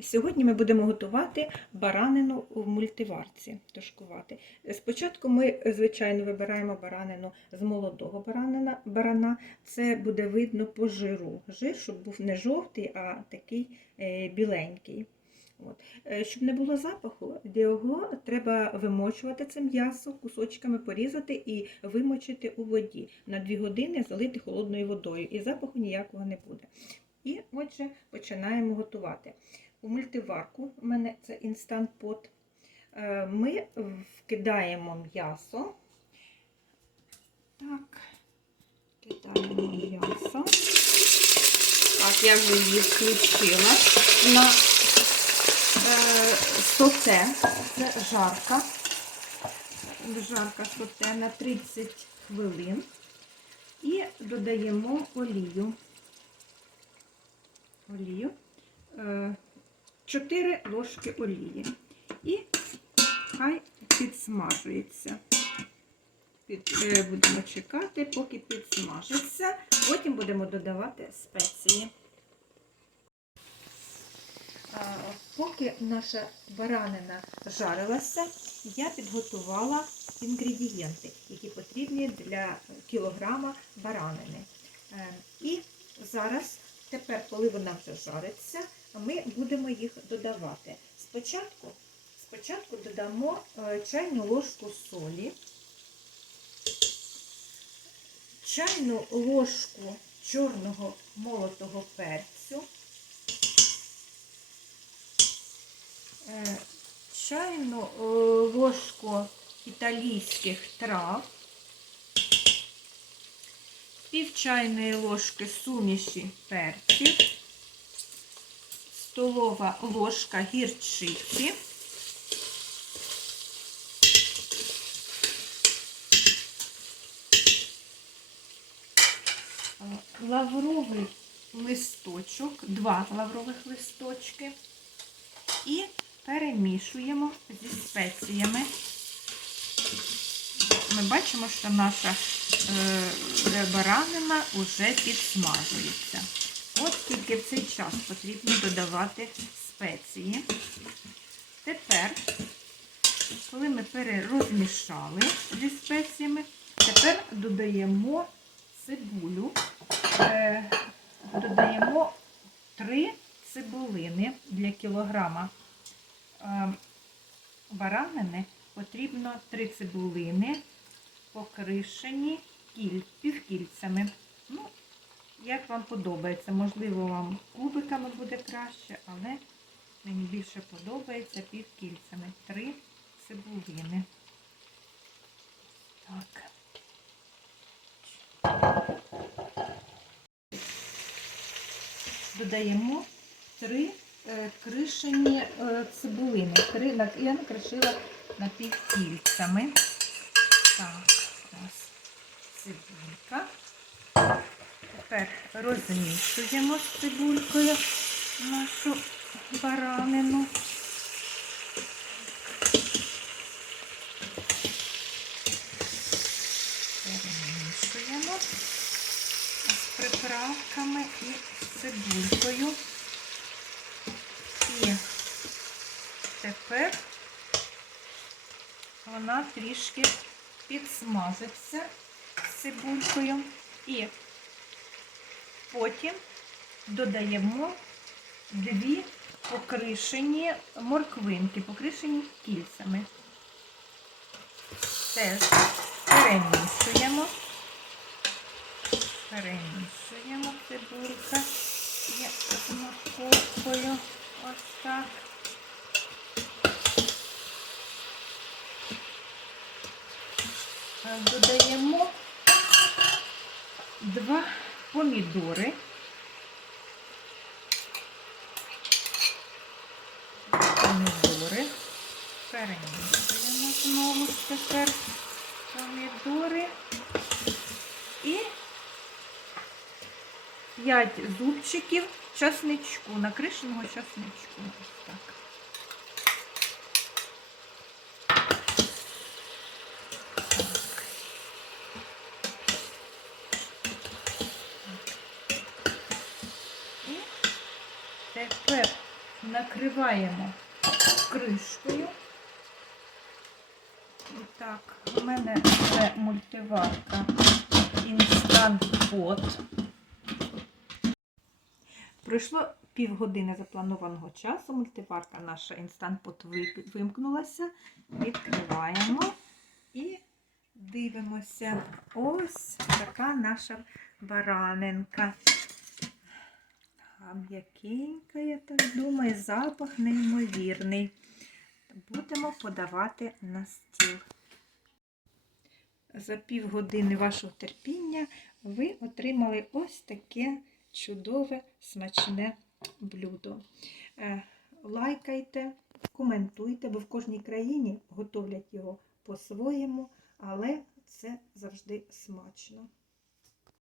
Сьогодні ми будемо готувати баранину в мультиварці. Тушкувати. Спочатку ми, звичайно, вибираємо баранину з молодого баранина, барана. Це буде видно по жиру. Жир, щоб був не жовтий, а такий е, біленький. От. Е, Щоб не було запаху, його треба вимочувати це м'ясо, кусочками порізати і вимочити у воді. На 2 години залити холодною водою, і запаху ніякого не буде. І отже, починаємо готувати. У мультиварку, у мене це інстант пот, е, ми вкидаємо м'ясо. Так, кидаємо м'ясо. Так, я вже її включила на е, соте. Це жарка. Жарка соте на 30 хвилин. І додаємо олію. Олію. 4 ложки олії. І хай підсмажується. Під, е, будемо чекати, поки підсмажиться. Потім будемо додавати спеції. Поки наша баранина жарилася, я підготувала інгредієнти, які потрібні для кілограма баранини. Е, І зараз, тепер, коли вона вже жариться, ми будемо їх додавати. Спочатку, спочатку додамо е, чайну ложку солі, чайну ложку чорного молотого перцю, е, чайну е, ложку італійських трав, пів чайної ложки суміші перців, столова ложка гірчиці, лавровий листочок, два лаврових листочки і перемішуємо зі спеціями. Ми бачимо, що наша е, баранина вже підсмажується. От тільки в цей час потрібно додавати спеції. Тепер, коли ми перерозмішали зі спеціями, тепер додаємо цибулю, е, додаємо 3 цибулини для кілограма е, баранини. Потрібно 3 цибулини, покришені кіль, півкільцями. Ну, як вам подобається. Можливо, вам кубиками буде краще, але мені більше подобається півкільцями. Три цибулини. Так. Додаємо три е, кришені е, цибулини. Я накришила напівкільцями. Так, ось цибулька. Тепер розмішуємо з цибулькою нашу баранину. Перемішуємо з приправками і цибулькою. І тепер вона трішки підсмажиться цибулькою. І Потім додаємо дві покришені морквинки, покришені кільцями. Теж перемішуємо, перемішуємо цибулька з морковкою. Ось так. Е, Додаємо два помідори. Помідори. Перемішуємо знову ж тепер помідори. І 5 зубчиків часничку, накришеного часничку. Ось так. Тепер накриваємо кришкою. І так, у мене це мультиварка Instant Pot. Пройшло півгодини запланованого часу. Мультиварка наша Instant Pot вимкнулася. Відкриваємо і дивимося. Ось така наша баранинка. А м'якенька, я так думаю, запах неймовірний. Будемо подавати на стіл. За півгодини вашого терпіння ви отримали ось таке чудове смачне блюдо. Е, Лайкайте, коментуйте, бо в кожній країні готовлять його по-своєму, але це завжди смачно.